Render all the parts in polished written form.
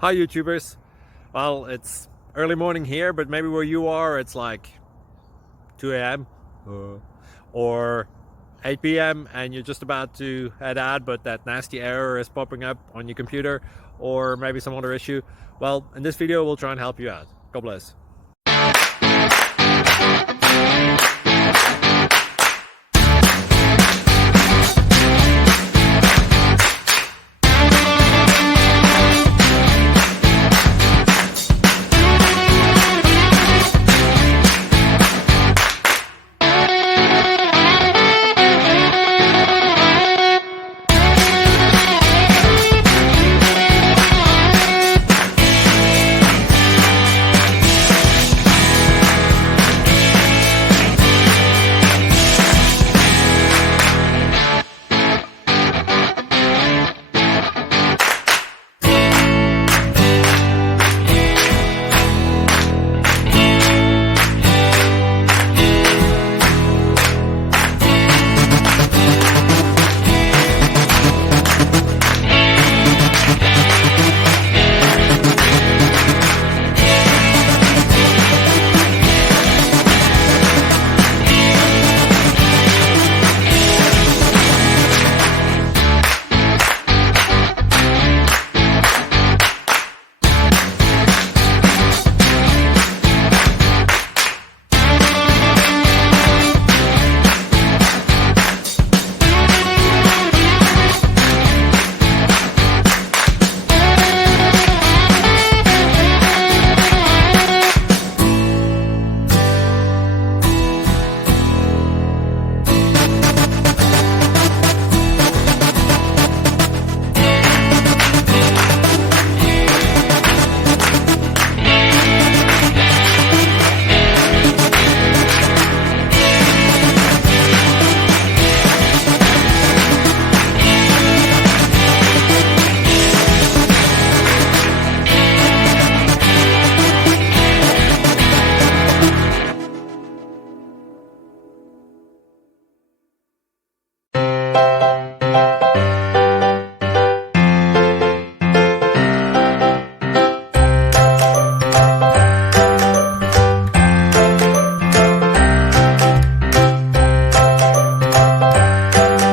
Hi YouTubers. Well, it's early morning here, but maybe where you are it's like 2 a.m. Or 8 p.m. and you're just about to head out, but that nasty error is popping up on your computer, or maybe some other issue. Well, in this video we'll try and help you out. God bless.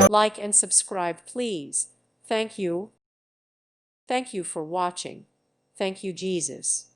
Like and subscribe, please. Thank you. Thank you for watching. Thank you, Jesus.